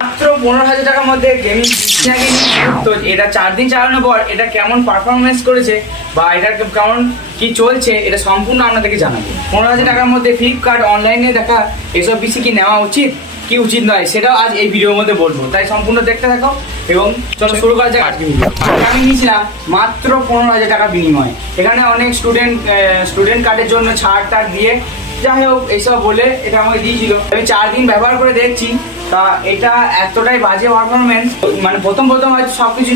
মাত্র 15,000 টাকার মধ্যে গেমিং তো এটা 4 দিন চালানোর পর এটা কেমন পারফরমেন্স করেছে বা এটা কেমন কি চলছে এটা সম্পূর্ণ আপনাদেরকে জানাবো। 15,000 টাকার মধ্যে ফ্লিপকার্ট অনলাইনে দেখা এসব পিসি কি নেওয়া উচিত কি উচিত নয় সেটাও আজ এই ভিডিওর মধ্যে বলবো, তাই সম্পূর্ণ দেখতে থাকো এবং চলো শুরু করা যাক আজকে ভিডিও। আমি নিয়েছিলাম মাত্র 15,000 টাকা বিনিময়। এখানে অনেক স্টুডেন্ট কার্ডের জন্য ছাড় টাড় দিয়ে যাই হোক এইসব বলে এটা আমাকে দিয়েছিল। আমি 4 দিন ব্যবহার করে দেখছি, তা এটা এতটাই বাজে পারফরমেন্স, মানে প্রথম হয়তো সবকিছু